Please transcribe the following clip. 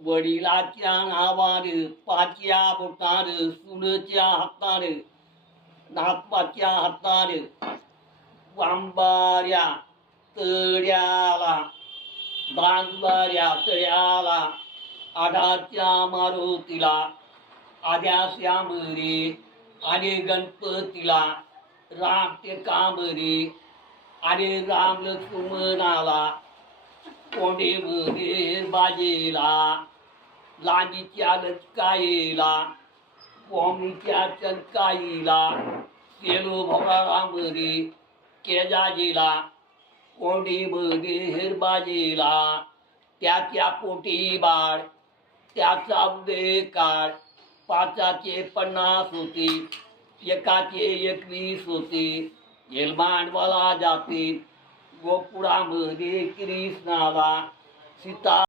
वडिलाच्या नावार पाच्या बोटार सुनच्या हातार नातवाच्या हातार वांबाऱ्या तड्याला बांधवाऱ्या तळ्याला आडाच्या मारुतीला आद्या श्यामरे आणि गणपतीला राम ते कामरे आणि राम लक्ष्मणाला कोंडे मध्ये बाजेला लांजीच्या लचकाईला कोंबडीच्या चंकाईला केलो भोगाळा मध्ये केजाजीला कोंडी मध्ये हिरबाजीला त्या पोटी बाळ त्याचा उदय काळ पाचाचे पन्नास होते एकाचे एकवीस होते येलमांडवाला जाते गोपुरामध्ये कृष्णाला सीता